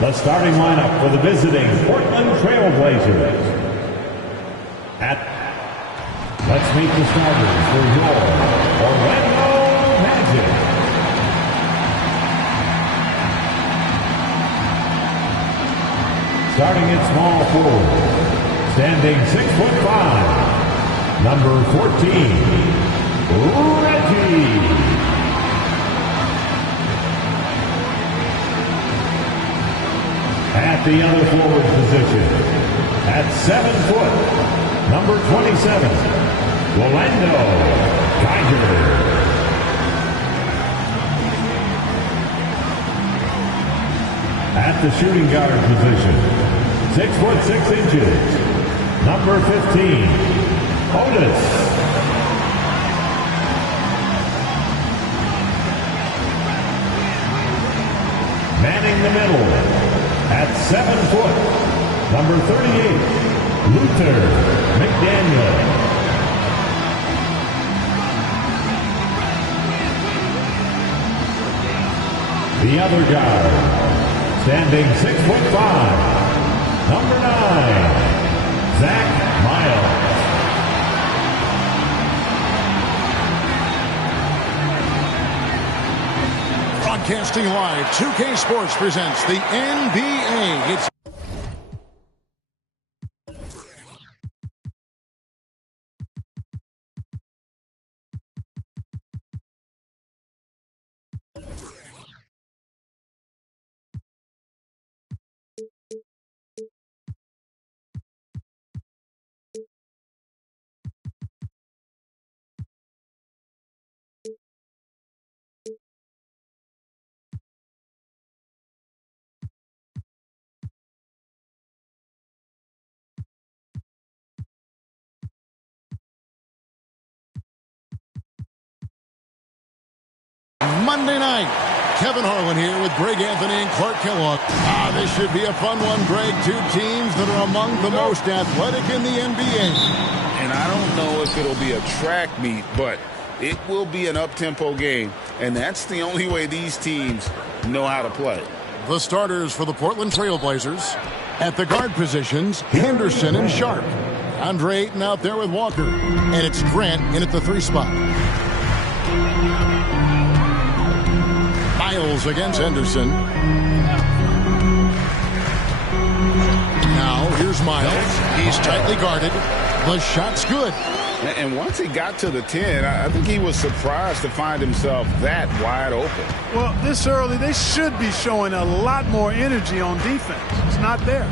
The starting lineup for the visiting Portland Trailblazers. Let's meet the starters for your Orlando Magic. Starting at small forward, standing 6'5", number 14, Reggie. At the other forward position, at 7 foot, number 27, Orlando Geiger. At the shooting guard position, 6 foot 6 inches, number 15, Otis. Manning the middle, at 7 foot, number 38, Luther McDaniel. The other guard, standing 6'5", number 9, Zach Miles. Broadcasting live, 2K Sports presents the NBA. It's Monday night. Kevin Harlan here with Greg Anthony and Clark Kellogg. This should be a fun one, Greg. Two teams that are among the most athletic in the NBA. And I don't know if it'll be a track meet, but it will be an up-tempo game. And that's the only way these teams know how to play. The starters for the Portland Trailblazers. At the guard positions, Henderson and Sharp. Andre Ayton out there with Walker. And it's Grant in at the 3 spot. Miles against Henderson. Now here's Miles. He's tightly guarded. The shot's good. And once he got to the 10, I think he was surprised to find himself that wide open. Well, this early, they should be showing a lot more energy on defense. It's not there.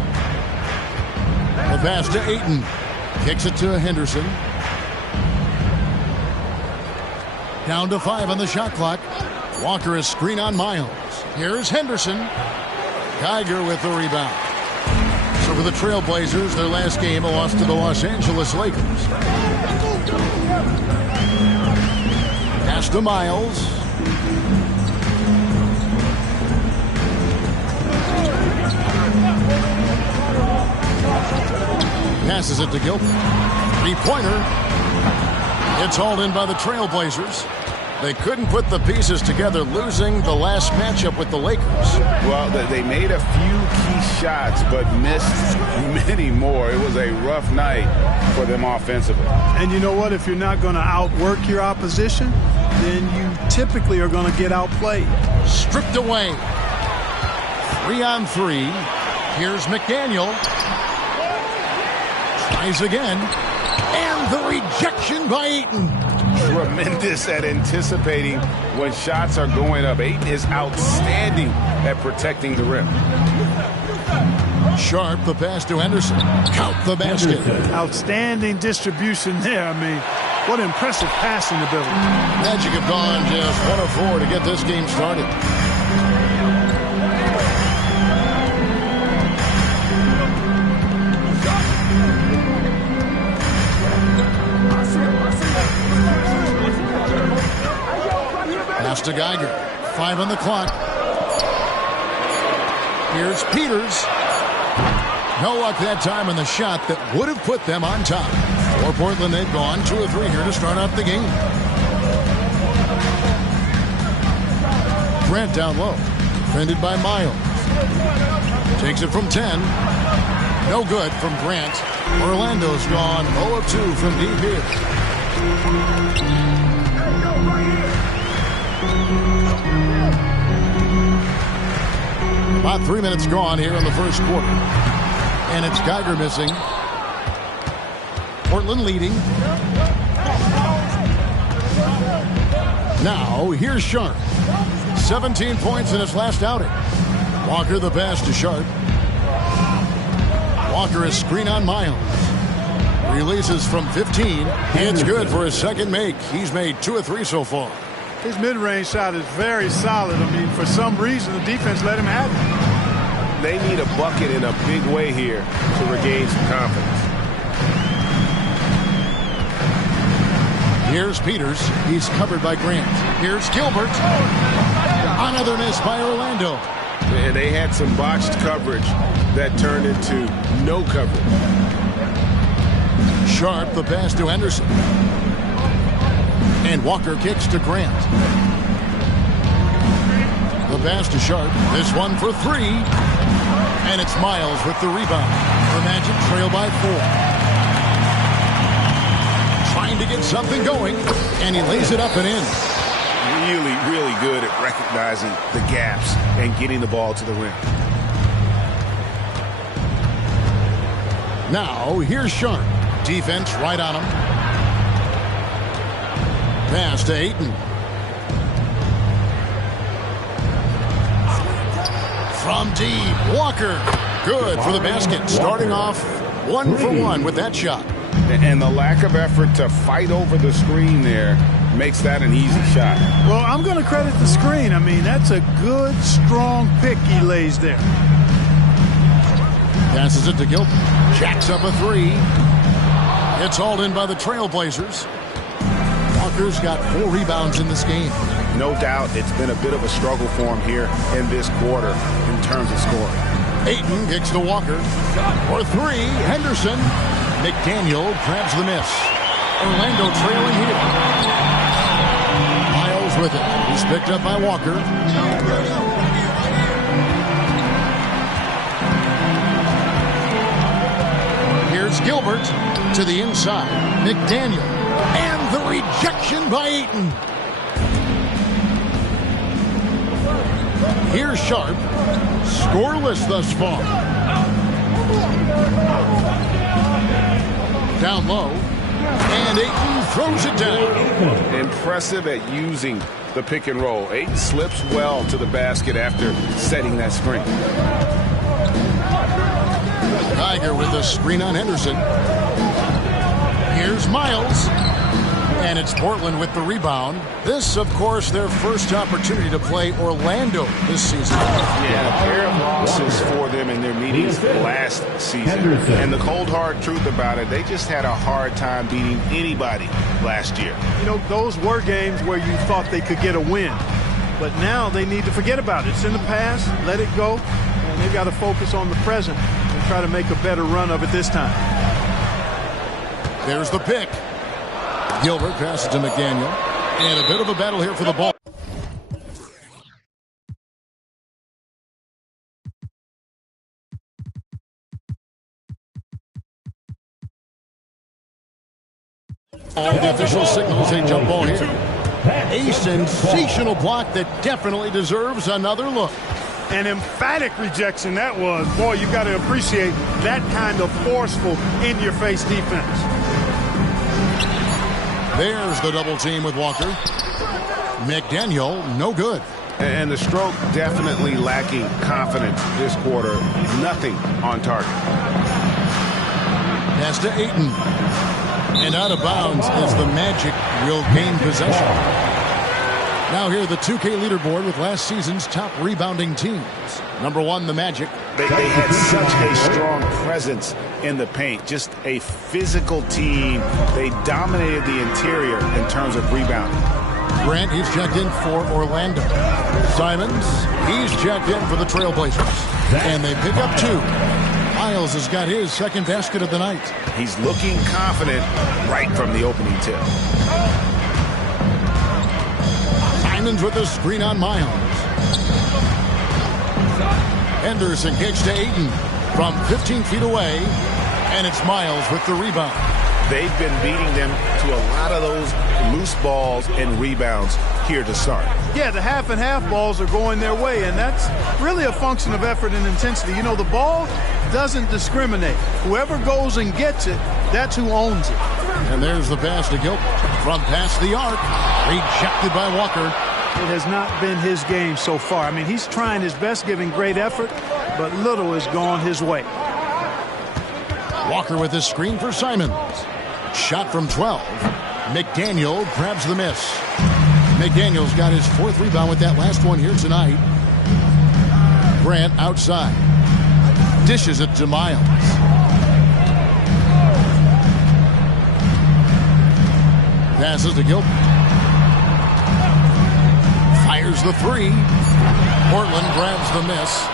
The pass to Ayton. Kicks it to Henderson. Down to 5 on the shot clock. Walker is screen on Miles. Here's Henderson. Geiger with the rebound. So for the Trailblazers, their last game, a loss to the Los Angeles Lakers. Pass to Miles. Passes it to Gilbert. 3-pointer. It's hauled in by the Trailblazers. They couldn't put the pieces together, losing the last matchup with the Lakers. Well, they made a few key shots, but missed many more. It was a rough night for them offensively. And you know what? If you're not going to outwork your opposition, then you typically are going to get outplayed. Stripped away. 3-on-3. Here's McDaniel. Tries again. And the rejection by Ayton. Tremendous at anticipating when shots are going up. Ayton is outstanding at protecting the rim. Sharp, the pass to Henderson. Count the basket. Outstanding distribution there. I mean, what impressive passing ability. Magic have gone just 1 of 4 to get this game started. Pass to Geiger. 5 on the clock. Here's Peters. No luck that time on the shot that would have put them on top. For Portland, they've gone 2 of 3 here to start out the game. Grant down low. Defended by Miles. Takes it from 10. No good from Grant. Orlando's gone 0 of 2 from deep here. About 3 minutes gone here in the first quarter. And it's Geiger missing. Portland leading. Now, here's Sharp. 17 points in his last outing. Walker the pass to Sharp. Walker is screen on Miles. Releases from 15. It's good for his second make. He's made 2 of 3 so far. His mid-range shot is very solid. I mean, for some reason, the defense let him have it. They need a bucket in a big way here to regain some confidence. Here's Peters. He's covered by Grant. Here's Gilbert. Another miss by Orlando. And they had some botched coverage that turned into no coverage. Sharp the pass to Henderson. And Walker kicks to Grant. The pass to Sharp. This one for 3. And it's Miles with the rebound. The Magic trail by 4. Trying to get something going, and he lays it up and in. Really good at recognizing the gaps and getting the ball to the rim. Now, here's Sharp. Defense right on him. Pass to Ayton. From deep, Walker. Good for the basket. Starting off 1 for 1 with that shot. And the lack of effort to fight over the screen there makes that an easy shot. Well, I'm going to credit the screen. I mean, that's a good, strong pick he lays there. Passes it to Gilbert. Jacks up a 3. It's hauled in by the Trailblazers. Walker's got 4 rebounds in this game. No doubt it's been a bit of a struggle for him here in this quarter in terms of scoring. Ayton kicks to Walker. For 3, Henderson. McDaniel grabs the miss. Orlando trailing here. Miles with it. He's picked up by Walker. Here's Gilbert to the inside. McDaniel. And the rejection by Ayton. Here's Sharp. Scoreless thus far. Down low. And Ayton throws it down. Impressive at using the pick and roll. Ayton slips well to the basket after setting that screen. Geiger with a screen on Henderson. Here's Miles. And it's Portland with the rebound. This, of course, their first opportunity to play Orlando this season. Yeah, a pair of losses for them in their meetings last season. And the cold, hard truth about it, they just had a hard time beating anybody last year. You know, those were games where you thought they could get a win. But now they need to forget about it. It's in the past. Let it go. And they've got to focus on the present and try to make a better run of it this time. There's the pick. Gilbert passes to McDaniel. And a bit of a battle here for the ball. All the official signals a jump ball here. A sensational block that definitely deserves another look. An emphatic rejection that was. Boy, you've got to appreciate that kind of forceful, in-your-face defense. There's the double team with Walker. McDaniel, no good. And the stroke definitely lacking confidence this quarter. Nothing on target. Pass to Ayton. And out of bounds as the Magic will gain possession. Now here the 2K leaderboard with last season's top rebounding teams. Number 1, the Magic. They had such a strong presence in the paint. Just a physical team. They dominated the interior in terms of rebounding. Grant, he's checked in for Orlando. Simons, he's checked in for the Trailblazers. And they pick up 2. Miles has got his second basket of the night. He's looking confident right from the opening tip. Simons with a screen on Miles. Henderson kicks to Ayton from 15 feet away, and it's Miles with the rebound. They've been beating them to a lot of those loose balls and rebounds here to start. Yeah, the half and half balls are going their way, and that's really a function of effort and intensity. You know, the ball doesn't discriminate. Whoever goes and gets it, that's who owns it. And there's the pass to Gilbert from past the arc, rejected by Walker. It has not been his game so far. I mean, he's trying his best, giving great effort, but little has gone his way. Walker with his screen for Simons. Shot from 12. McDaniel grabs the miss. McDaniel's got his 4th rebound with that last one here tonight. Grant outside. Dishes it to Miles. Passes to Gilbert. Fires the 3. Portland grabs the miss.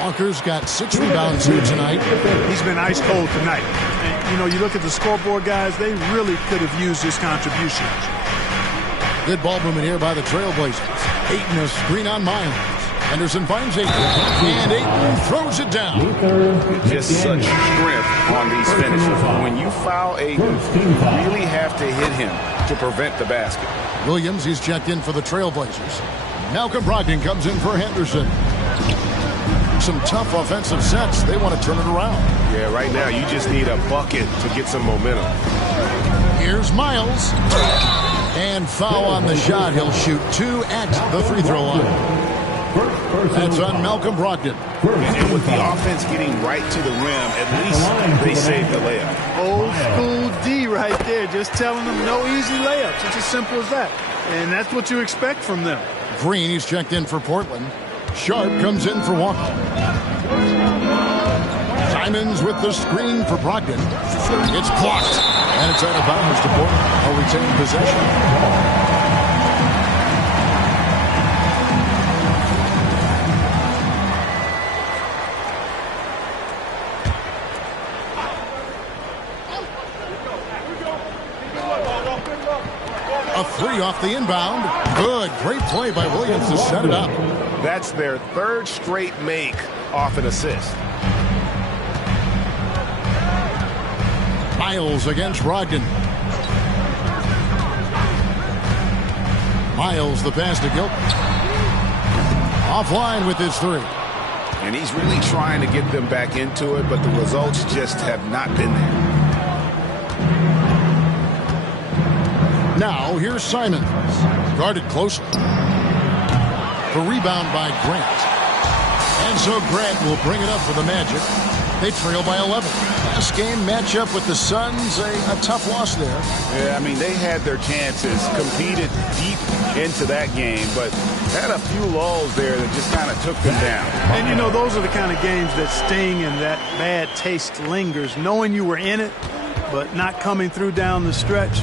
Walker's got 6 rebounds here tonight. He's been ice cold tonight. And, you know, you look at the scoreboard, guys, they really could have used his contributions. Good ball movement here by the Trailblazers. Ayton a screen on Miles. Henderson finds Ayton. And Ayton throws it down. Just such strength on these finishes. When you foul Ayton, you really have to hit him to prevent the basket. Williams, he's checked in for the Trailblazers. Malcolm Brogdon comes in for Henderson. Some tough offensive sets. They want to turn it around. Yeah, right now you just need a bucket to get some momentum. Here's Miles. And foul on the shot. He'll shoot 2 at the free throw line. That's on Malcolm Brogdon. And with the offense getting right to the rim, at least they saved the layup. Old school D right there, just telling them no easy layups. It's as simple as that. And that's what you expect from them. Green, he's checked in for Portland. Sharp comes in for Walker. Simons with the screen for Brogdon. It's blocked. And it's out of bounds to Portland. A retained possession. A 3 off the inbound. Good. Great play by Williams to set it up. That's their 3rd straight make off an assist. Miles against Brogdon. Miles the pass to Gilbert. Offline with his 3. And he's really trying to get them back into it, but the results just have not been there. Now, here's Simons. Guarded closely. The rebound by Grant. And so Grant will bring it up for the Magic. They trail by 11. Last game matchup with the Suns, a tough loss there. Yeah, I mean, they had their chances, competed deep into that game, but had a few lulls there that just kind of took them down. And, you know, those are the kind of games that sting and that bad taste lingers. Knowing you were in it, but not coming through down the stretch,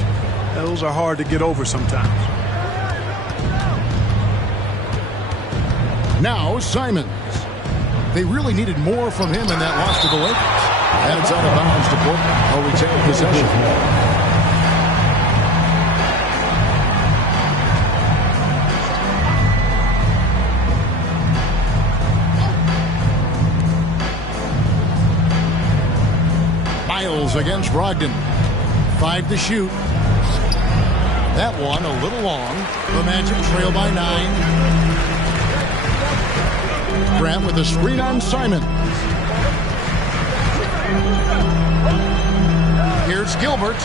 those are hard to get over sometimes. Now, Simons. They really needed more from him in that loss to the Lakers. And it's out of bounds to Portland. A retained possession. Miles against Brogdon. 5 to shoot. That one a little long. The Magic trail by 9. Grant with a screen on Simon. Here's Gilbert.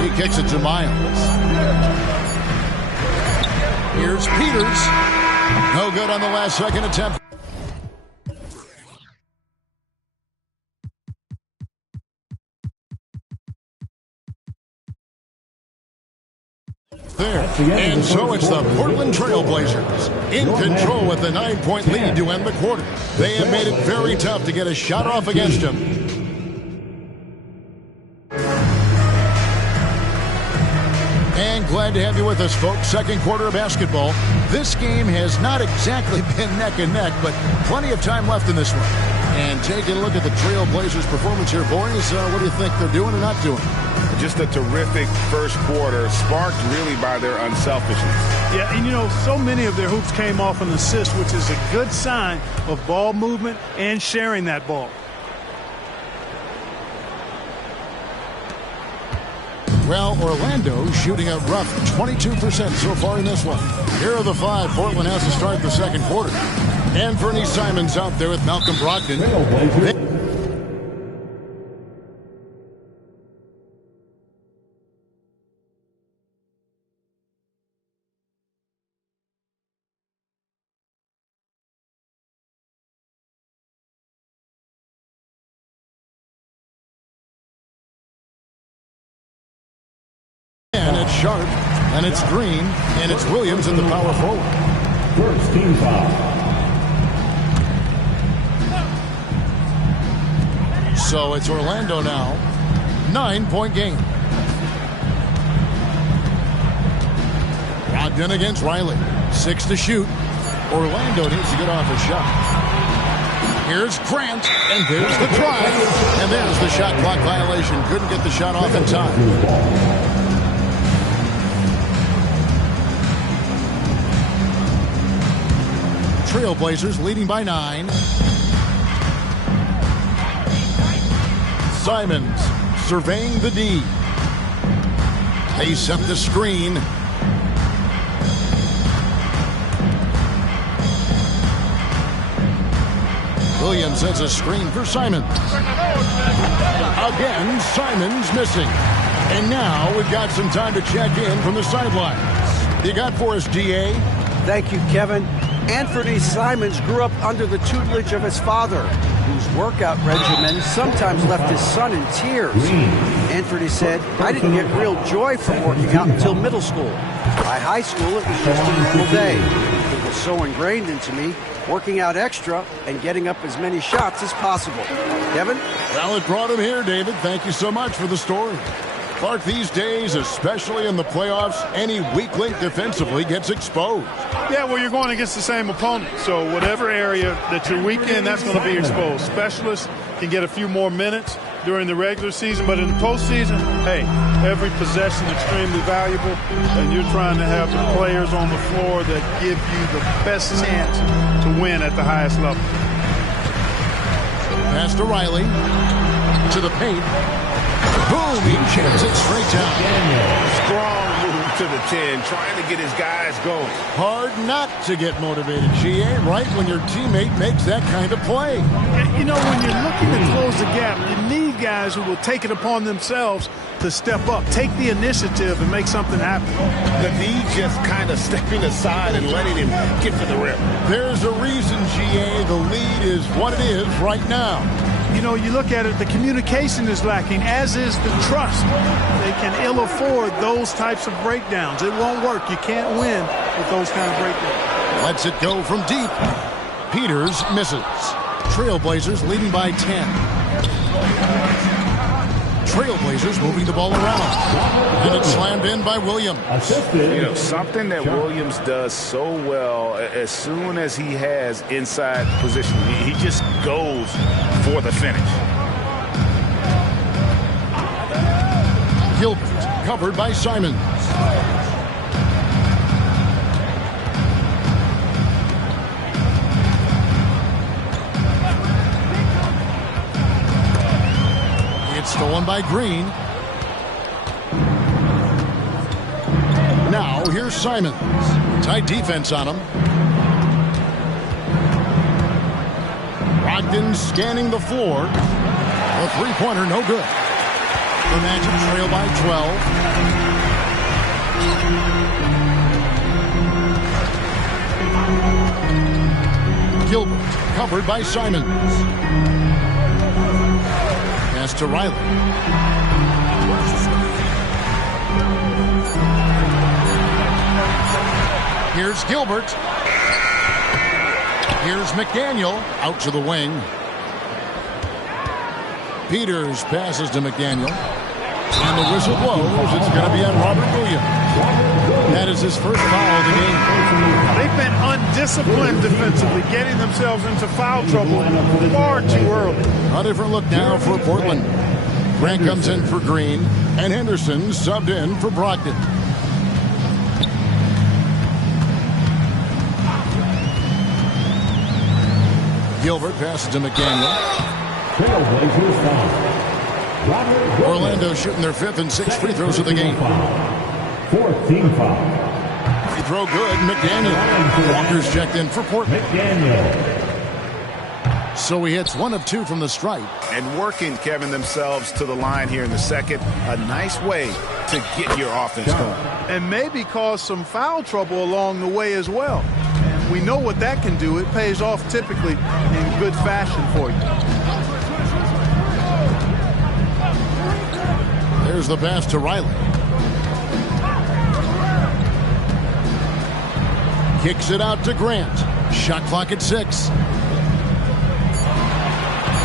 He kicks it to Miles. Here's Peters. No good on the last second attempt. There. And so it's the Portland Trailblazers in control with the 9-point lead to end the quarter. They have made it very tough to get a shot off against him. And glad to have you with us, folks. Second quarter of basketball. This game has not exactly been neck and neck, but plenty of time left in this one. And taking a look at the Trailblazers' performance here, boys, what do you think they're doing or not doing? Just a terrific first quarter, sparked really by their unselfishness. Yeah, and you know, so many of their hoops came off an assist, which is a good sign of ball movement and sharing that ball. Well, Orlando shooting a rough 22% so far in this one. Here are the five Portland has to start the second quarter. Anthony Simons out there with Malcolm Brogdon. And it's Sharp, and it's Green, and it's Williams in the power forward. First team foul. So it's Orlando now. 9-point game. Brogdon against Riley. 6 to shoot. Orlando needs to get off a shot. Here's Grant, and there's the try. And there's the shot clock violation. Couldn't get the shot off in time. Trailblazers leading by 9. Simons surveying the D. They set the screen. Williams sets a screen for Simons. Again, Simons missing. And now we've got some time to check in from the sidelines. You got for us, DA? Thank you, Kevin. Anthony Simons grew up under the tutelage of his father, whose workout regimen sometimes left his son in tears. Anthony said, "I didn't get real joy from working out until middle school. By high school, it was just a normal day. It was so ingrained into me, working out extra and getting up as many shots as possible." Kevin? Well, it brought him here, David. Thank you so much for the story. Clark, these days, especially in the playoffs, any weak link defensively gets exposed. Yeah, well, you're going against the same opponent. So whatever area that you're weak in, that's going to be exposed. Specialists can get a few more minutes during the regular season, but in the postseason, hey, every possession is extremely valuable, and you're trying to have the players on the floor that give you the best chance to win at the highest level. Pass to Riley. To the paint. Boom! He jams it straight down. Strong move to the 10, trying to get his guys going. Hard not to get motivated, GA, right when your teammate makes that kind of play. You know, when you're looking to close the gap, you need guys who will take it upon themselves to step up, take the initiative, and make something happen. The D just kind of stepping aside and letting him get to the rim. There's a reason, GA, the lead is what it is right now. You know, you look at it, the communication is lacking, as is the trust. They can ill afford those types of breakdowns. It won't work. You can't win with those kind of breakdowns. Lets it go from deep. Peters misses. Trailblazers leading by 10. Trailblazers moving the ball around. And it's slammed in by Williams. You know, something that Williams does so well, as soon as he has inside position, he just goes for the finish. Gilbert covered by Simons. It's stolen by Green. Now here's Simons. Tight defense on him. Brogdon scanning the floor. A three-pointer, no good. The Magic trail by 12. Gilbert covered by Simons. Pass to Riley. Here's Gilbert. Here's McDaniel out to the wing. Peters passes to McDaniel. And the whistle blows. It's going to be on Robert Williams. That is his first foul of the game. They've been undisciplined defensively, getting themselves into foul trouble far too early. A different look now for Portland. Grant comes in for Green, and Henderson subbed in for Brogdon. Gilbert passes to McDaniel. Trailblazers foul. Orlando shooting their 5th and 6th free throws of the game. 4th team foul. Free throw good. McDaniel. Walker's checked in for Portland. McDaniel. So he hits 1 of 2 from the stripe. And working, Kevin, themselves to the line here in the second. A nice way to get your offense going. And maybe cause some foul trouble along the way as well. And we know what that can do. It pays off typically in good fashion for you. There's the pass to Riley. Kicks it out to Grant. Shot clock at 6.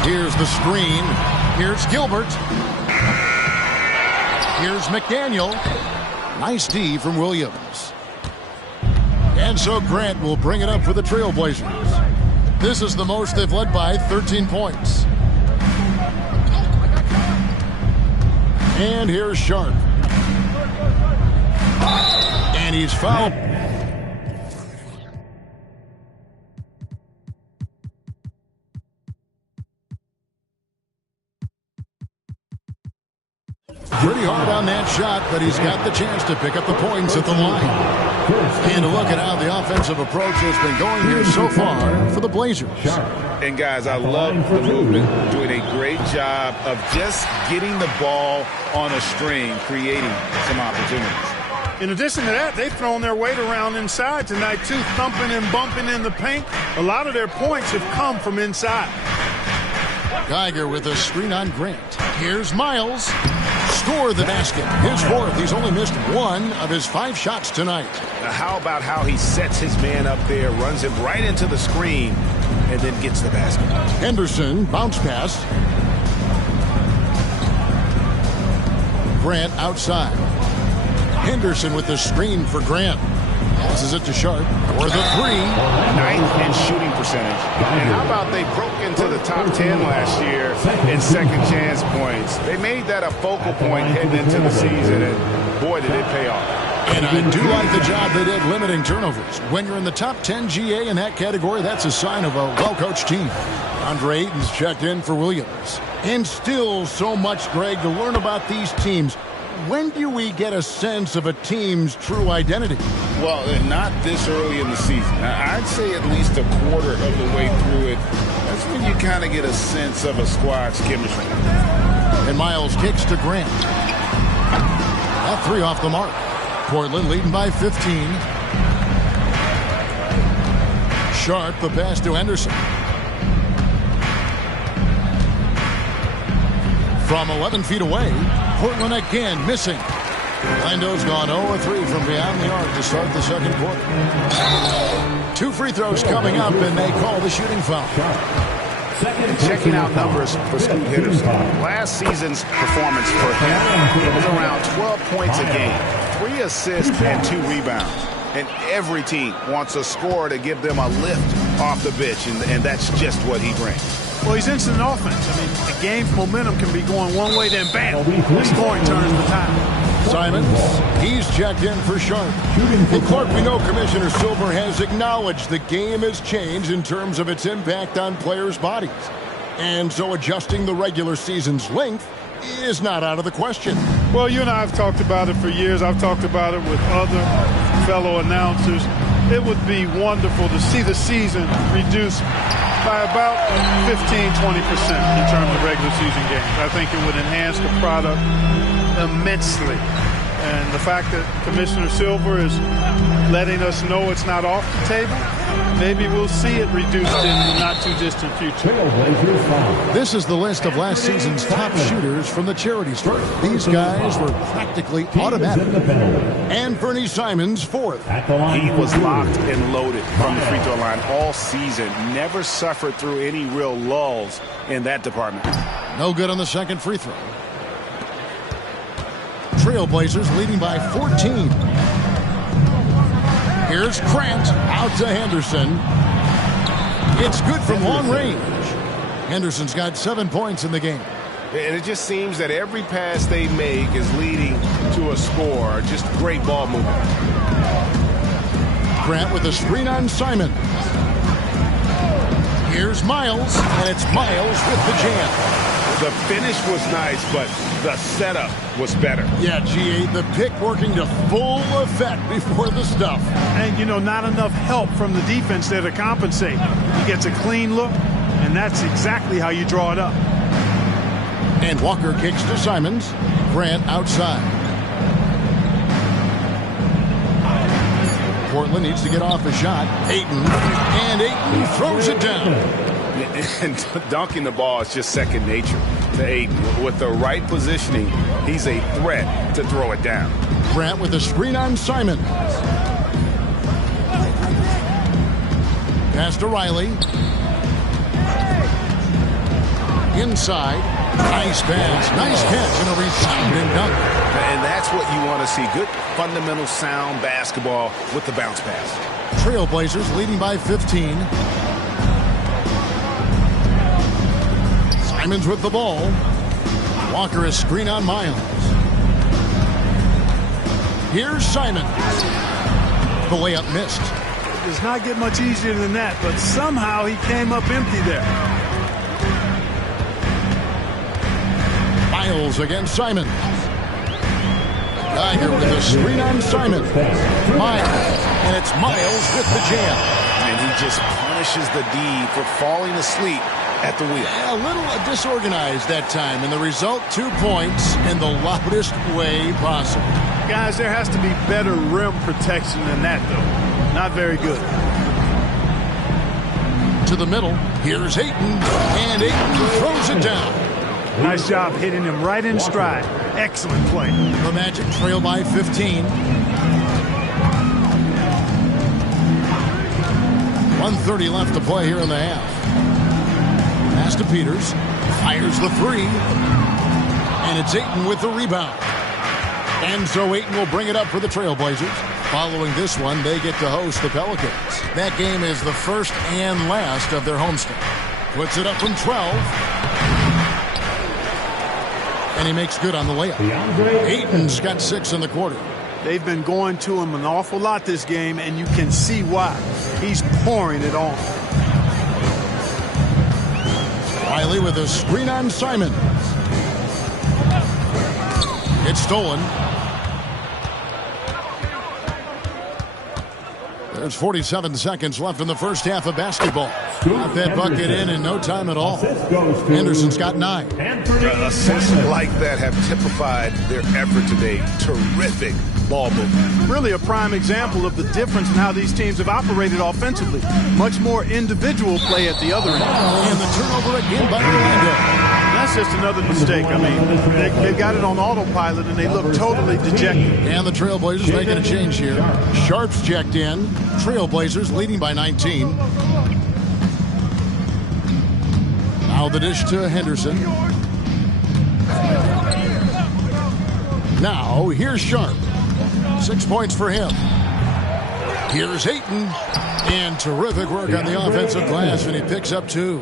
Here's the screen. Here's Gilbert. Here's McDaniel. Nice D from Williams. And so Grant will bring it up for the Trailblazers. This is the most they've led by, 13 points. And here's Sharp. And he's fouled. Pretty hard on that shot, but he's got the chance to pick up the points at the line. And a look at how the offensive approach has been going here so far for the Blazers. And guys, I love the movement, doing a great job of just getting the ball on a string, creating some opportunities. In addition to that, they've thrown their weight around inside tonight, too, thumping and bumping in the paint. A lot of their points have come from inside. Geiger with a screen on Grant. Here's Miles. Score the basket. His 4th. He's only missed 1 of his 5 shots tonight. Now, how about how he sets his man up there, runs him right into the screen, and then gets the basket. Henderson, bounce pass. Grant outside. Henderson with the screen for Grant. Passes it to Sharp for the 3. 9th in shooting percentage. And how about they broke into the top 10 last year in second chance points. They made that a focal point heading into the season, and boy, did it pay off. And I do like the job they did limiting turnovers. When you're in the top 10 GA in that category, that's a sign of a well-coached team. Andre Ayton's checked in for Williams. And still so much, Greg, to learn about these teams. When do we get a sense of a team's true identity? Well, not this early in the season. I'd say at least a quarter of the way through it. That's when you kind of get a sense of a squad's chemistry. And Miles kicks to Grant. That 3 off the mark. Portland leading by 15. Sharp, the pass to Henderson. From 11 feet away, Portland again missing. Orlando's gone 0-3 from beyond the arc to start the second quarter. 2 free throws coming up, and they call the shooting foul. Checking out numbers for Scoot Henderson. Last season's performance for him was around 12 points a game, 3 assists and 2 rebounds. And every team wants a scorer to give them a lift off the bench, and that's just what he brings. Well, he's instant offense. I mean, the game's momentum can be going one way, then bam, the scoring turns the tide. Simons, he's checked in for Sharp. And Clark, we know Commissioner Silver has acknowledged the game has changed in terms of its impact on players' bodies. And so adjusting the regular season's length is not out of the question. Well, you and I have talked about it for years. I've talked about it with other fellow announcers. It would be wonderful to see the season reduced by about 15-20% in terms of regular season games. I think it would enhance the product immensely. And the fact that Commissioner Silver is letting us know it's not off the table, maybe we'll see it reduced in the not-too-distant future. This is the list of last season's top shooters from the charity stripe. These guys were practically automatic. Anthony Simons, 4th. He was locked and loaded from the free throw line all season. Never suffered through any real lulls in that department. No good on the second free throw. Trailblazers leading by 14. Here's Grant out to Henderson. It's good from long range. Henderson's got 7 points in the game. And it just seems that every pass they make is leading to a score. Just great ball movement. Grant with a screen on Simon. Here's Miles, and it's Miles with the jam. The finish was nice, but the setup was better. Yeah, G.A., the pick working to full effect before the stuff. And, you know, not enough help from the defense there to compensate. He gets a clean look, and that's exactly how you draw it up. And Walker kicks to Simons. Grant outside. Portland needs to get off a shot. Ayton. And Ayton throws it down. And dunking the ball is just second nature to Ayton. With the right positioning, he's a threat to throw it down. Grant with a screen on Simon. Pass to Riley. Inside. Nice pass. Nice catch and a resounding dunk. And that's what you want to see. Good fundamental sound basketball with the bounce pass. Trailblazers leading by 15. Simons with the ball. Walker is screen on Miles. Here's Simons. The layup missed. It does not get much easier than that, but somehow he came up empty there. Miles against Simons. Geiger with a screen on Simons. Miles. And it's Miles with the jam. And he just punishes the D for falling asleep at the wheel. A little disorganized that time, and the result, 2 points in the loudest way possible. Guys, there has to be better rim protection than that, though. Not very good. To the middle, here's Ayton, and Ayton throws it down. Nice job hitting him right in stride. Excellent play. The Magic trail by 15. 1:30 left to play here in the half. Pass to Peters. Fires the three. And it's Ayton with the rebound. And so Ayton will bring it up for the Trailblazers. Following this one, they get to host the Pelicans. That game is the first and last of their homestand. Puts it up from 12. And he makes good on the layup. Ayton's got 6 in the quarter. They've been going to him an awful lot this game, and you can see why. He's pouring it on. Riley with a screen on Simon. It's stolen. There's 47 seconds left in the first half of basketball. Got that bucket in no time at all. Henderson's got 9. Assists like that have typified their effort today. Terrific ball movement. Really a prime example of the difference in how these teams have operated offensively. Much more individual play at the other end. And the turnover again by Orlando. That's just another mistake. I mean, they've got it on autopilot, and they look totally dejected. And the Trailblazers making a change here. Sharp's checked in. Trailblazers leading by 19. Now the dish to Henderson. Now here's Sharp. 6 points for him. Here's Ayton. And terrific work on the offensive glass, and he picks up 2.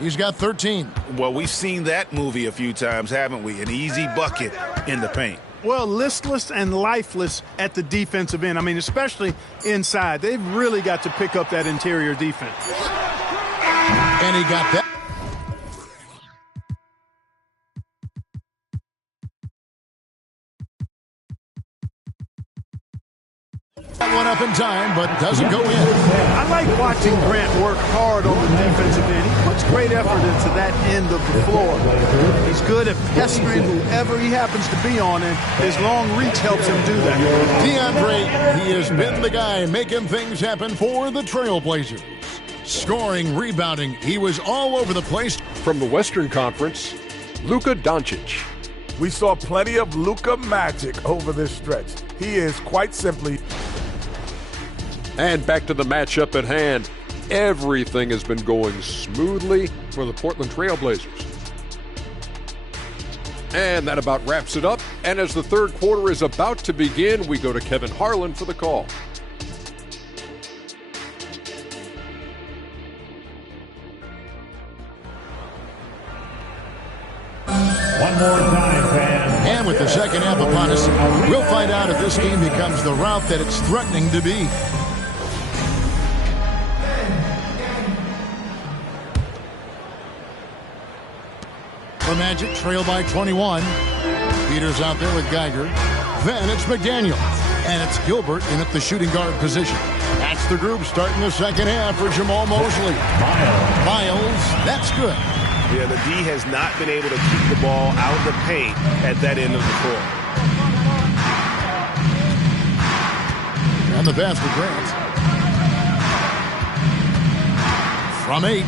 He's got 13. Well, we've seen that movie a few times, haven't we? An easy bucket in the paint. Well, listless and lifeless at the defensive end. I mean, especially inside. They've really got to pick up that interior defense. And he got that. One up in time, but doesn't go in. I like watching Grant work hard on the defensive end. He puts great effort into that end of the floor. He's good at pestering whoever he happens to be on, and his long reach helps him do that. DeAndre, he has been the guy making things happen for the Trailblazers. Scoring, rebounding, he was all over the place. From the Western Conference, Luka Doncic. We saw plenty of Luka magic over this stretch. He is quite simply... And back to the matchup at hand. Everything has been going smoothly for the Portland Trailblazers. And that about wraps it up. And as the third quarter is about to begin, we go to Kevin Harlan for the call. One more time, fans. And with the second half upon us, we'll find out if this game becomes the route that it's threatening to be. The Magic trail by 21. Peters out there with Geiger. Then it's McDaniel. And it's Gilbert in at the shooting guard position. That's the group starting the second half for Jamal Mosley. Miles, that's good. Yeah, the D has not been able to keep the ball out of the paint at that end of the court. And the pass to Grant. From 8.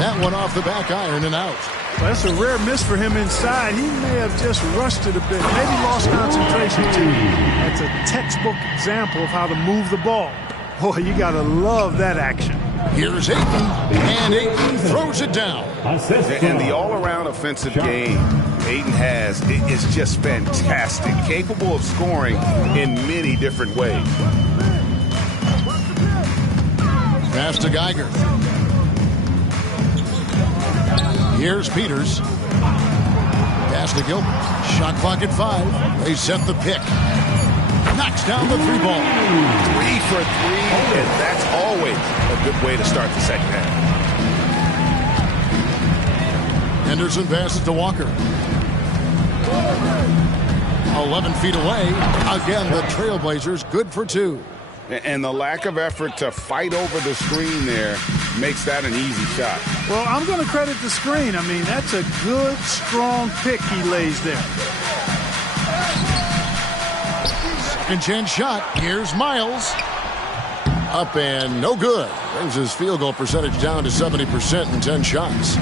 That one off the back iron and out. Well, that's a rare miss for him inside. He may have just rushed it a bit, maybe lost concentration too. That's a textbook example of how to move the ball. Boy, you got to love that action. Here's Ayton, and Ayton throws it down. And the all-around offensive game Ayton has is just fantastic, capable of scoring in many different ways. Pass to Geiger. Here's Peters. Pass to Gilbert. Shot clock at 5. They set the pick. Knocks down the 3 ball. 3 for 3, and that's always a good way to start the second half. Henderson passes to Walker. 11 feet away. Again, the Trailblazers good for 2. And the lack of effort to fight over the screen there makes that an easy shot. Well, I'm going to credit the screen. I mean, that's a good, strong pick he lays there. Second chance shot. Here's Miles. Up and no good. Brings his field goal percentage down to 70% in 10 shots.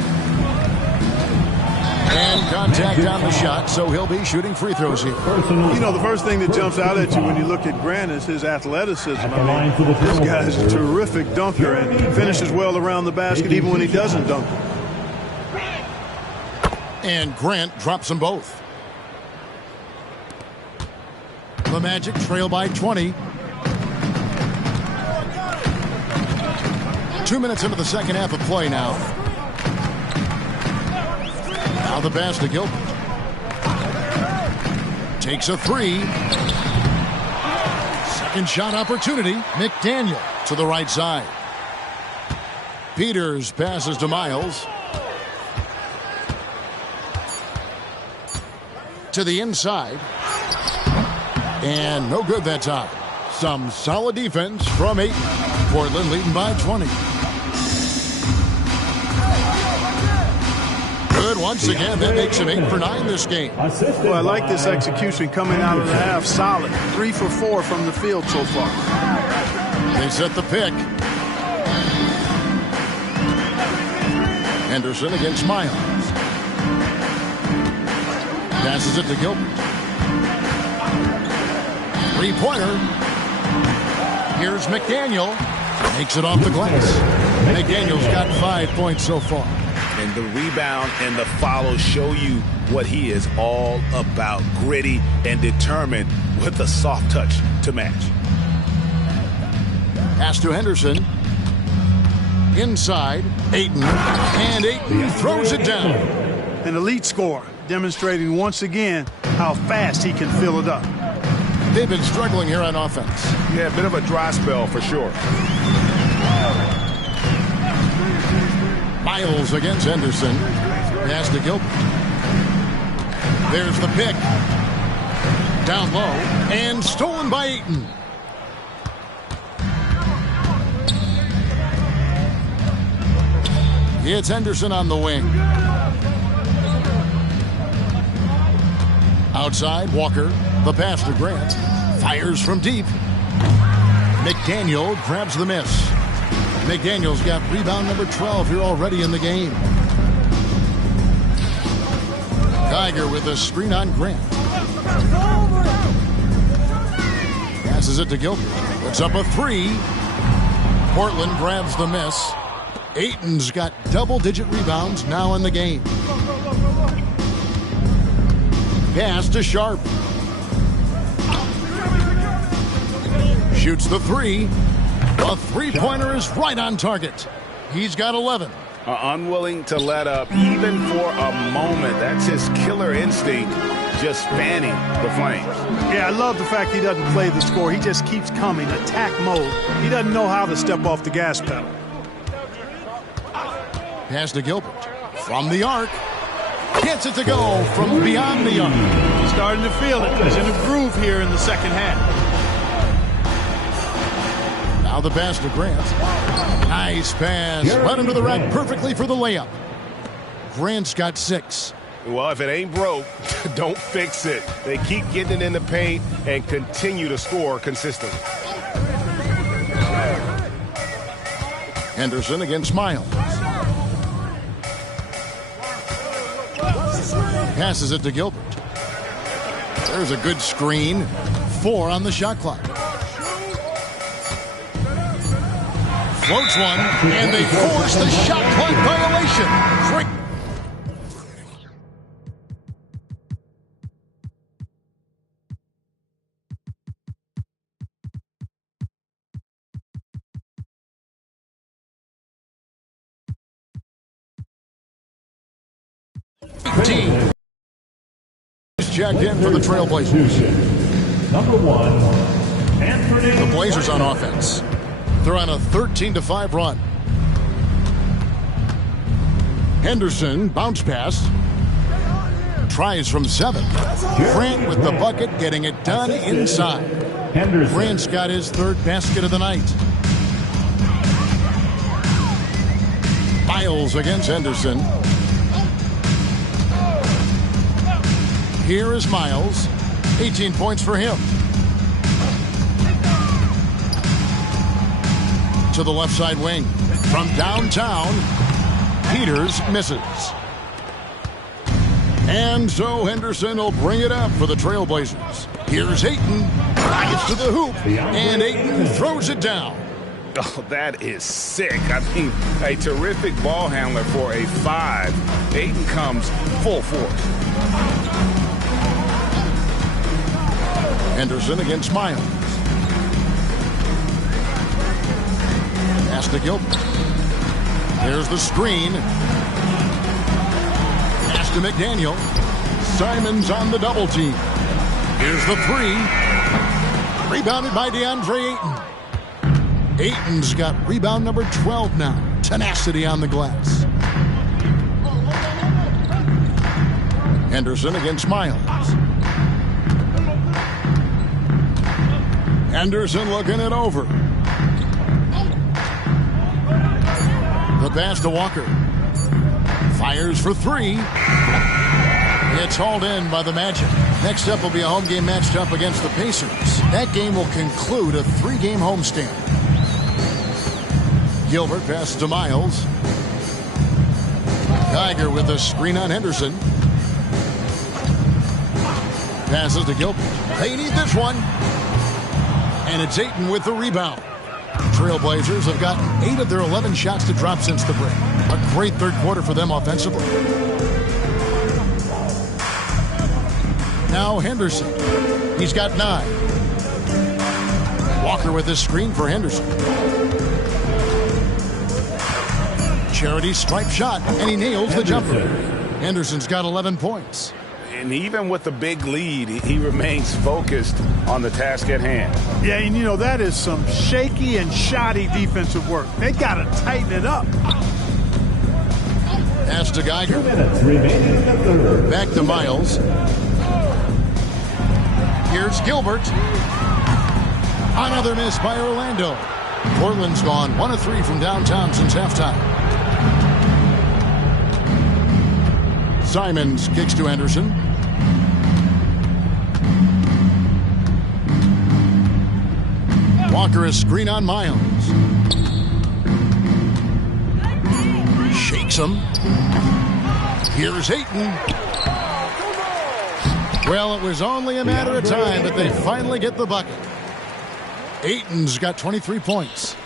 And contact on the shot, so he'll be shooting free throws here. You know, the first thing that jumps out at you when you look at Grant is his athleticism. I mean, this guy's a terrific dunker and finishes well around the basket even when he doesn't dunk. And Grant drops them both. The Magic trail by 20. 2 minutes into the second half of play now. Now the pass to Gilbert. Takes a 3. Second shot opportunity. McDaniel to the right side. Peters passes to Miles. To the inside. And no good that time. Some solid defense from Ayton. Portland leading by 20. Good once again. That makes him 8 for 9 this game. Well, I like this execution coming out of the half. Solid. 3 for 4 from the field so far. They set the pick. Henderson against Miles. Passes it to Gilbert. 3-pointer. Here's McDaniel. Makes it off the glass. McDaniel's got 5 points so far. And the rebound and the follow show you what he is all about. Gritty and determined with a soft touch to match. Pass to Henderson. Inside. Ayton. And Ayton throws it down. An elite scorer, demonstrating once again how fast he can fill it up. They've been struggling here on offense. Yeah, a bit of a dry spell for sure. Miles against Henderson. Pass to Gilbert. There's the pick. Down low. And stolen by Ayton. It's Henderson on the wing. Outside, Walker. The pass to Grant. Fires from deep. McDaniel grabs the miss. McDaniel's got rebound number 12 here already in the game. Geiger with a screen on Grant. Passes it to Gilbert. Puts up a 3. Portland grabs the miss. Ayton's got double-digit rebounds now in the game. Pass to Sharp. Shoots the 3. The 3-pointer is right on target. He's got 11. are unwilling to let up even for a moment. That's his killer instinct, just fanning the flames. Yeah, I love the fact he doesn't play the score. He just keeps coming, attack mode. He doesn't know how to step off the gas pedal. Pass to Gilbert. From the arc. Gets it to go from beyond the arc. Starting to feel it. He's in a groove here in the second half. Now the pass to Grant. Nice pass. Right into the rack perfectly for the layup. Grant's got 6. Well, if it ain't broke, don't fix it. They keep getting it in the paint and continue to score consistently. Henderson against Miles. Passes it to Gilbert. There's a good screen. 4 on the shot clock. Floats one, and they force the shot clock violation. Team is jacked in for the Trailblazers. Number 1, Anthony. The Blazers on offense. They're on a 13-5 run. Henderson, bounce pass. Tries from 7. Grant with the bucket, getting it done inside. Grant's got his 3rd basket of the night. Miles against Henderson. Here is Miles. 18 points for him. To the left side wing. From downtown, Peters misses. And so Henderson will bring it up for the Trailblazers. Here's Ayton. Gets to the hoop. And Ayton throws it down. Oh, that is sick. I mean, a terrific ball handler for a 5. Ayton comes full force. Henderson against Miles. Pass to Gilbert. There's the screen. Pass to McDaniel. Simons on the double team. Here's the 3. Rebounded by DeAndre Ayton. Ayton's got rebound number 12 now. Tenacity on the glass. Henderson against Miles. Henderson looking it over. The pass to Walker. Fires for 3. It's hauled in by the Magic. Next up will be a home game matched up against the Pacers. That game will conclude a 3-game homestand. Gilbert passes to Miles. Geiger with a screen on Henderson. Passes to Gilbert. They need this one. And it's Ayton with the rebound. Trailblazers have gotten 8 of their 11 shots to drop since the break. A great 3rd quarter for them offensively. Now Henderson. He's got 9. Walker with the screen for Henderson. Charity stripe shot, and he nails the jumper. Henderson's got 11 points. And even with the big lead, he remains focused on the task at hand. Yeah, and you know, that is some shaky and shoddy defensive work. They got to tighten it up. Pass to Geiger. 2 minutes remaining in the 3rd. Back to Miles. Here's Gilbert. Another miss by Orlando. Portland's gone 1 of 3 from downtown since halftime. Simons kicks to Henderson. Walker a screen on Miles. Shakes him. Here's Ayton. Well, it was only a matter of time, but they finally get the bucket. Ayton's got 23 points.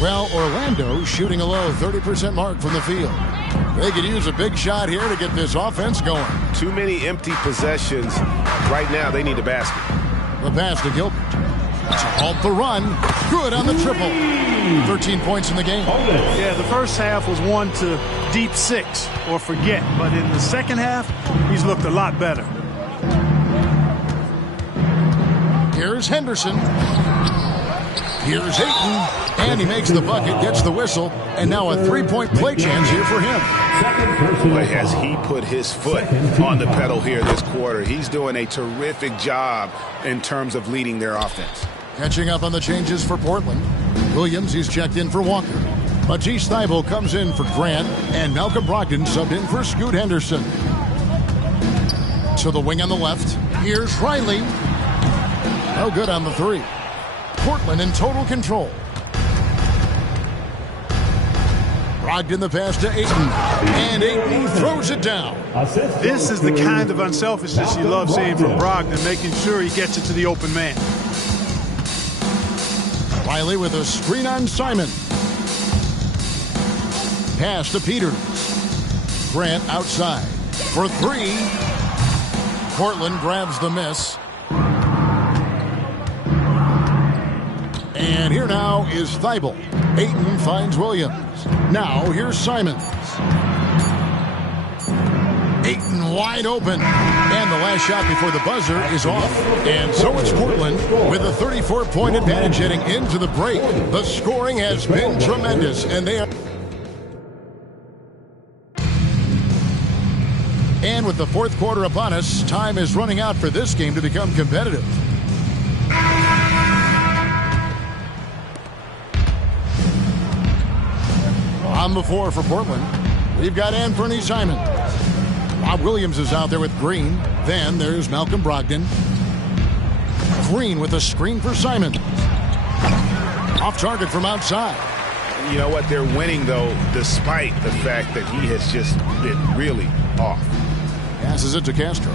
Well, Orlando shooting a low 30% mark from the field. They could use a big shot here to get this offense going. Too many empty possessions. Right now, they need a basket. The pass to Gilbert. To halt the run. Good on the triple. 13 points in the game. Yeah, the first half was one to deep 6 or forget. But in the second half, he's looked a lot better. Here's Henderson. Here's Ayton. And he makes the bucket, gets the whistle, and now a three-point play chance here for him. Boy, has he put his foot on the pedal here this quarter. He's doing a terrific job in terms of leading their offense. Catching up on the changes for Portland. Williams, he's checked in for Walker. Matisse Thybulle comes in for Grant, and Malcolm Brogdon subbed in for Scoot Henderson. To the wing on the left. Here's Riley. No good on the three. Portland in total control. Brogdon the pass to Ayton. And Ayton throws it down. This is the kind of unselfishness you love seeing from Brogdon, making sure he gets it to the open man. Riley with a screen on Simon. Pass to Peters. Grant outside for three. Portland grabs the miss. And here now is Thybulle. Ayton finds Williams. Now here's Simons. Ayton wide open. And the last shot before the buzzer is off. And so it's Portland with a 34-point advantage heading into the break. The scoring has been tremendous. And they are... And with the fourth quarter upon us, time is running out for this game to become competitive. On the floor for Portland, we've got Anthony Simons. Rob Williams is out there with Green. Then there's Malcolm Brogdon. Green with a screen for Simons. Off target from outside. You know what? They're winning, though, despite the fact that he has just been really off. Passes it to Castro.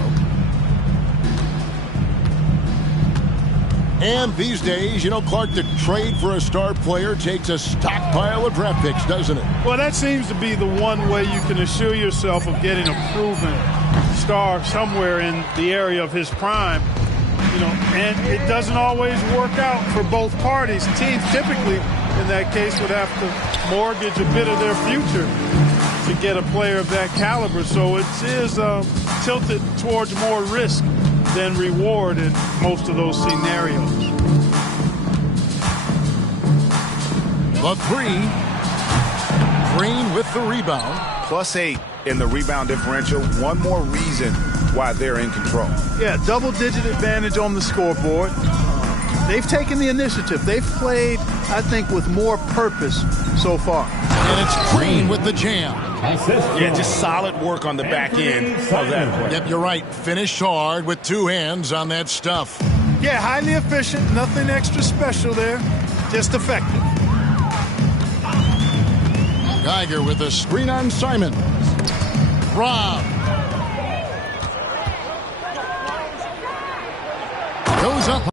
And these days, you know, Clark, the trade for a star player takes a stockpile of draft picks, doesn't it? Well, that seems to be the one way you can assure yourself of getting a proven star somewhere in the area of his prime. You know, and it doesn't always work out for both parties. Teams typically, in that case, would have to mortgage a bit of their future to get a player of that caliber. So it is tilted towards more risk than reward in most of those scenarios. The three. Green with the rebound. +8 in the rebound differential. One more reason why they're in control. Yeah, double-digit advantage on the scoreboard. They've taken the initiative. They've played, I think, with more purpose so far. And it's Green with the jam. Yeah, just solid work on the back end of that play. Yep, you're right. Finished hard with two hands on that stuff. Yeah, highly efficient. Nothing extra special there. Just effective. Geiger with a screen on Simon. Rob. Goes up.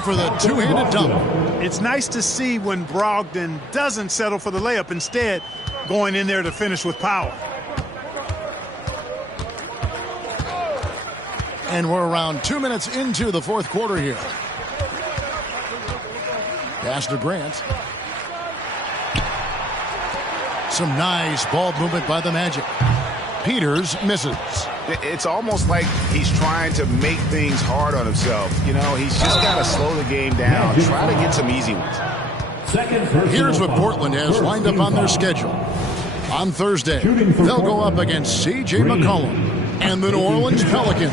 try for the two-handed dunk. It's nice to see when Brogdon doesn't settle for the layup, instead going in there to finish with power. And we're around 2 minutes into the fourth quarter here. Pass to Grant. Some nice ball movement by the Magic. Peters misses. It's almost like he's trying to make things hard on himself. You know, he's just got to slow the game down, try to get some easy ones. Here's what Portland has lined up on their schedule. On Thursday, they'll go up against C.J. McCollum and the New Orleans Pelicans.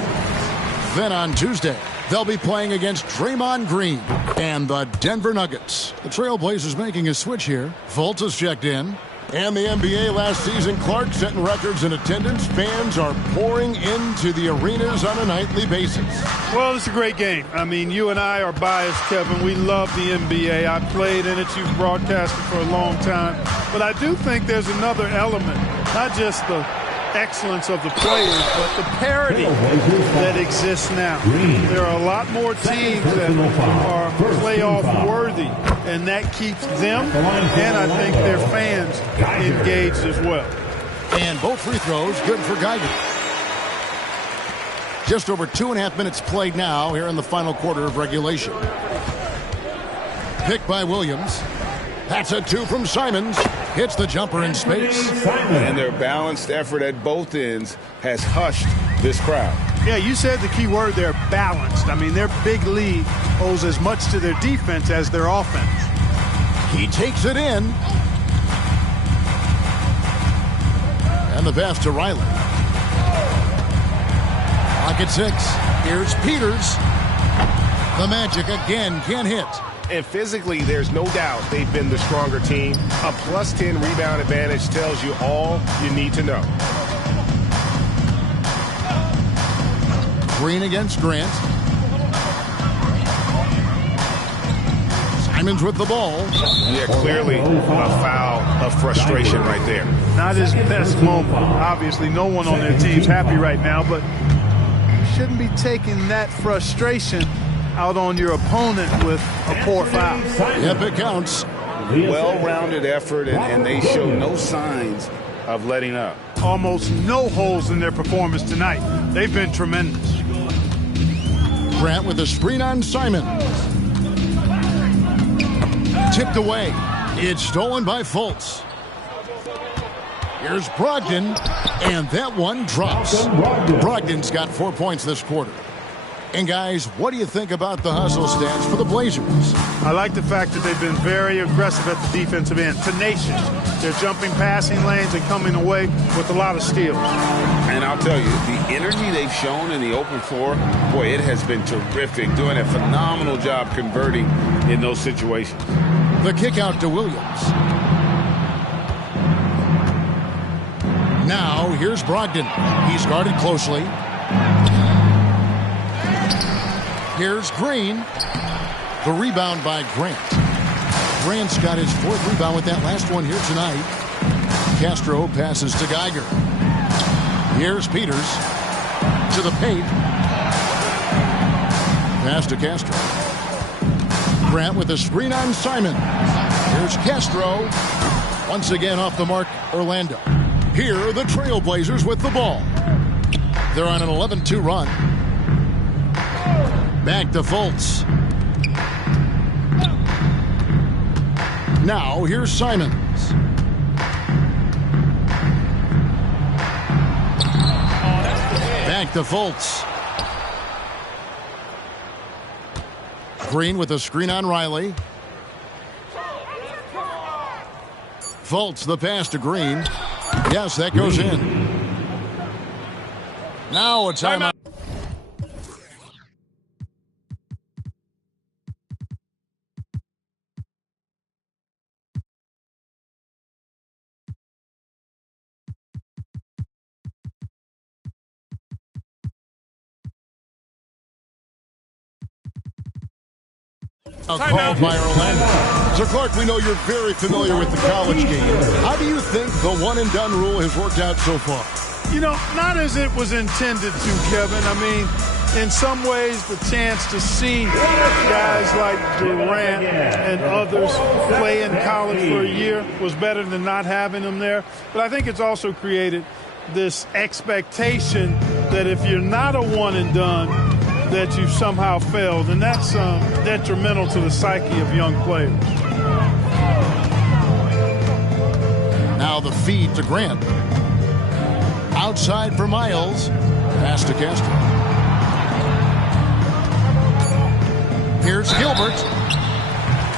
Then on Tuesday, they'll be playing against Draymond Green and the Denver Nuggets. The Trailblazers making a switch here. Fultz has checked in. And the NBA last season, Clark setting records in attendance. Fans are pouring into the arenas on a nightly basis. Well, it's a great game. I mean, you and I are biased, Kevin. We love the NBA. I played in it. You've broadcasted for a long time. But I do think there's another element, not just the excellence of the players, but the parity that exists now. There are a lot more teams that are playoff worthy, and that keeps them and I think their fans engaged as well. And both free throws good for Geiger. Just over 2.5 minutes played now here in the final quarter of regulation. Picked by Williams. That's a two from Simons. Hits the jumper in space. And their balanced effort at both ends has hushed this crowd. Yeah, you said the key word there, balanced. I mean, their big lead owes as much to their defense as their offense. He takes it in. And the pass to Riley. Pocket 6. Here's Peters. The Magic again can't hit. And physically, there's no doubt they've been the stronger team. A plus 10 rebound advantage tells you all you need to know. Green against Grant. Simons with the ball. Yeah, clearly a foul of frustration right there. Not his best moment. Obviously, no one on their team's happy right now, but you shouldn't be taking that frustration out on your opponent with a poor foul. Yep, it counts. Well-rounded effort, and they show no signs of letting up. Almost no holes in their performance tonight. They've been tremendous. Grant with a screen on Simon. Tipped away. It's stolen by Fultz. Here's Brogdon, and that one drops. Brogdon's got 4 points this quarter. And guys, what do you think about the hustle stats for the Blazers? I like the fact that they've been very aggressive at the defensive end, tenacious. They're jumping passing lanes and coming away with a lot of steals. And I'll tell you, the energy they've shown in the open floor, boy, it has been terrific, doing a phenomenal job converting in those situations. The kick out to Williams. Now, here's Brogdon. He's guarded closely. Here's Green. The rebound by Grant. Grant's got his 4th rebound with that last one here tonight. Castro passes to Geiger. Here's Peters to the paint. Pass to Castro. Grant with a screen on Simon. Here's Castro. Once again off the mark, Orlando. Here are the Trailblazers with the ball. They're on an 11-2 run. Back to Fultz. Now here's Simons. Back to Fultz. Green with a screen on Riley. Fultz, the pass to Green. Yes, that goes in. Now a timeout. A call by Orlando. So, Clark, we know you're very familiar with the college game. How do you think the one-and-done rule has worked out so far? You know, not as it was intended to, Kevin. I mean, in some ways, the chance to see guys like Durant and others play in college for a year was better than not having them there. But I think it's also created this expectation that if you're not a one and done, that you've somehow failed. And that's detrimental to the psyche of young players. Now the feed to Grant. Outside for Miles. Pass to Castro. Here's Gilbert.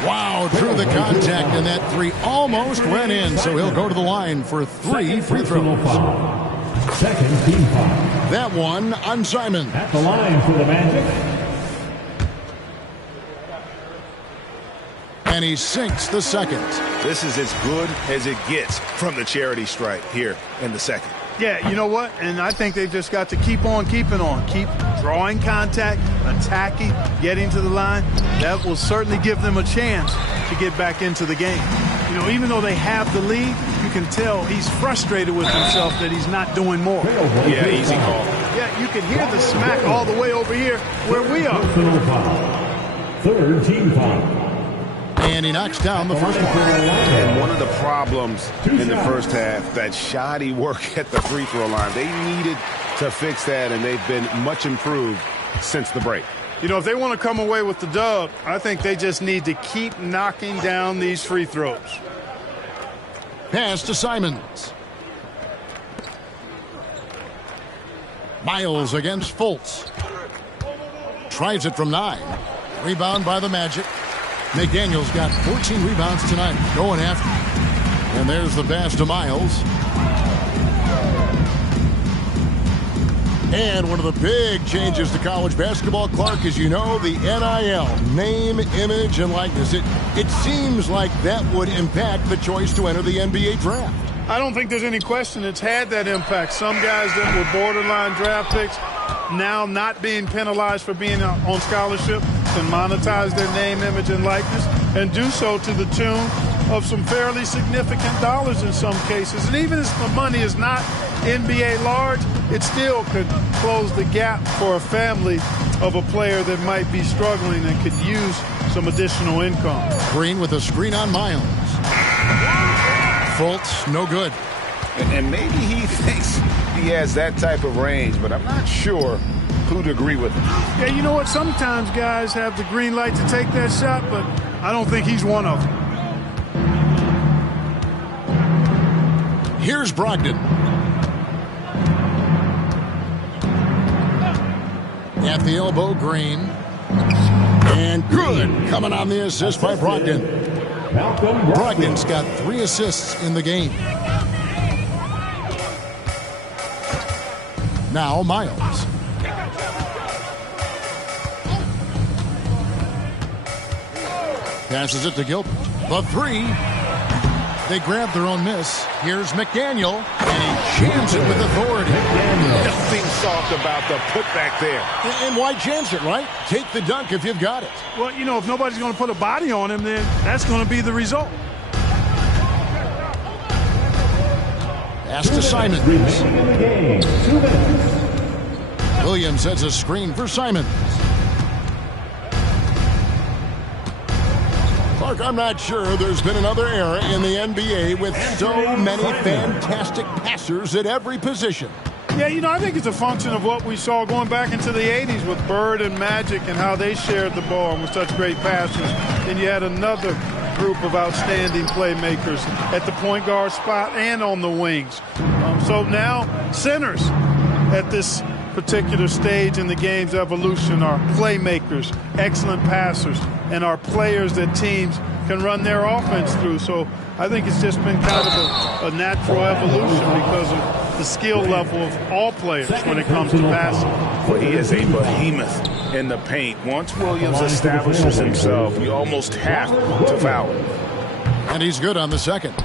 Wow, drew the contact, and that three almost went in, so he'll go to the line for 3 free throws. Second team foul. That one on Simon. At the line for the Magic. And he sinks the second. This is as good as it gets from the charity stripe here in the second. Yeah, you know what? And I think they've just got to keep on keeping on. Keep drawing contact, attacking, getting to the line. That will certainly give them a chance to get back into the game. You know, even though they have the lead, you can tell he's frustrated with himself that he's not doing more. Yeah, easy call. Yeah, you can hear the smack all the way over here where we are. Third team foul. And he knocks down the first one. And one of the problems in the first half, that shoddy work at the free throw line. They needed to fix that, and they've been much improved since the break. You know, if they want to come away with the dub, I think they just need to keep knocking down these free throws. Pass to Simons. Miles against Fultz. Tries it from 9. Rebound by the Magic. McDaniel's got 14 rebounds tonight, going after. And there's the pass to Miles. And one of the big changes to college basketball, Clark, as you know, the NIL, name, image, and likeness. It seems like that would impact the choice to enter the NBA draft. I don't think there's any question it's had that impact. Some guys that were borderline draft picks now not being penalized for being on scholarship can monetize their name, image, and likeness and do so to the tune of some fairly significant dollars in some cases. And even if the money is not NBA large, it still could close the gap for a family of a player that might be struggling and could use some additional income. Green with a screen on Miles. Fultz, no good. And maybe he thinks he has that type of range, but I'm not sure who'd agree with him. Yeah, you know what? Sometimes guys have the green light to take that shot, but I don't think he's one of them. Here's Brogdon. At the elbow, Green. And good. Coming on the assist by Brogdon. Brogdon's got 3 assists in the game. Now Miles. Passes it to Gilbert. The 3. They grab their own miss. Here's McDaniel, and he jams it with authority. Nothing soft about the putback there. And why chance it, right? Take the dunk if you've got it. Well, you know, if nobody's going to put a body on him, then that's going to be the result. Pass to Simons. Williams sets a screen for Simons. Clark, I'm not sure there's been another era in the NBA with so many fantastic passers at every position. Yeah, you know, I think it's a function of what we saw going back into the 80s with Bird and Magic and how they shared the ball and were such great passers. And you had another group of outstanding playmakers at the point guard spot and on the wings. So now centers at this particular stage in the game's evolution are playmakers, excellent passers, and are players that teams can run their offense through. So I think it's just been kind of a natural evolution because of the skill level of all players when it comes to passing. Well, he is a behemoth in the paint. Once Williams establishes himself, you almost have to foul him. And he's good on the second.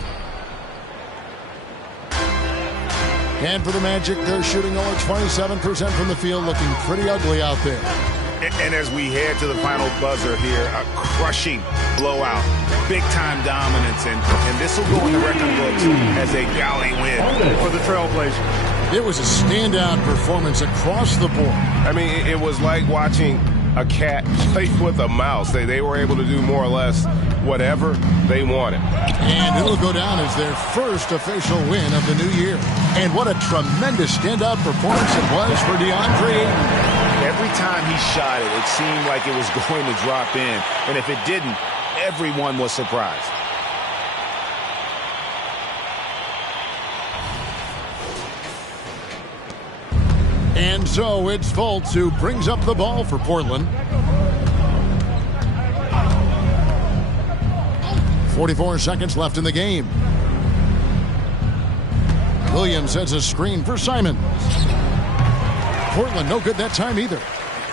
And for the Magic, they're shooting only 27% from the field, looking pretty ugly out there. And as we head to the final buzzer here, a crushing blowout, big-time dominance, and this will go in the record books as a galley win for the Trailblazers. It was a standout performance across the board. I mean, it was like watching a cat play with a mouse. They were able to do more or less whatever they wanted. And it'll go down as their first official win of the new year. And what a tremendous standout performance it was for DeAndre Ayton. Every time he shot it, it seemed like it was going to drop in. And if it didn't, everyone was surprised. And so it's Fultz who brings up the ball for Portland. 44 seconds left in the game. Williams sets a screen for Simons. Portland no good that time either.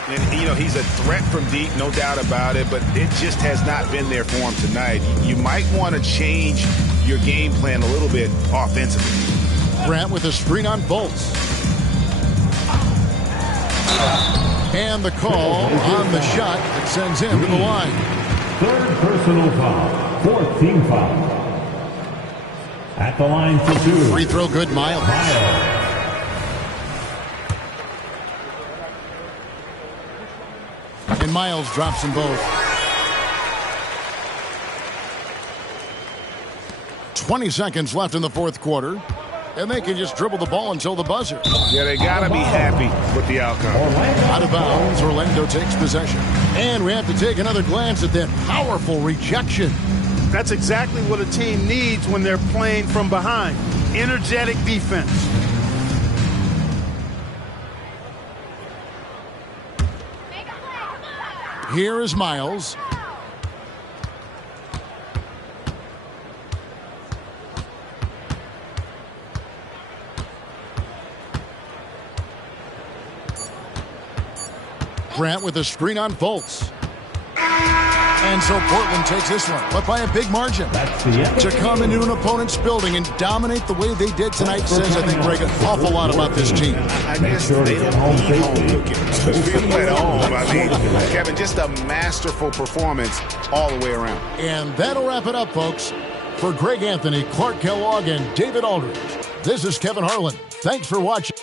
And, you know, he's a threat from deep, no doubt about it, but it just has not been there for him tonight. You might want to change your game plan a little bit offensively. Grant with a screen on Fultz. And the call on the shot that sends him to the line. Third personal foul. Fourth team foul. At the line for two. Free throw good, Miles. And Miles drops them both. 20 seconds left in the fourth quarter. And they can just dribble the ball until the buzzer. Yeah, they got to be happy with the outcome. Out of bounds, Orlando takes possession. And we have to take another glance at that powerful rejection. That's exactly what a team needs when they're playing from behind. Energetic defense. Here is Miles. Grant with a screen on Fultz. And so Portland takes this one, but by a big margin. To come into an opponent's building and dominate the way they did tonight says, I think, Greg, an awful lot about this team. I guess they don't need home cooking to feel at home. I mean, Kevin, just a masterful performance all the way around. And that'll wrap it up, folks. For Greg Anthony, Clark Kellogg, and David Aldridge, this is Kevin Harlan. Thanks for watching.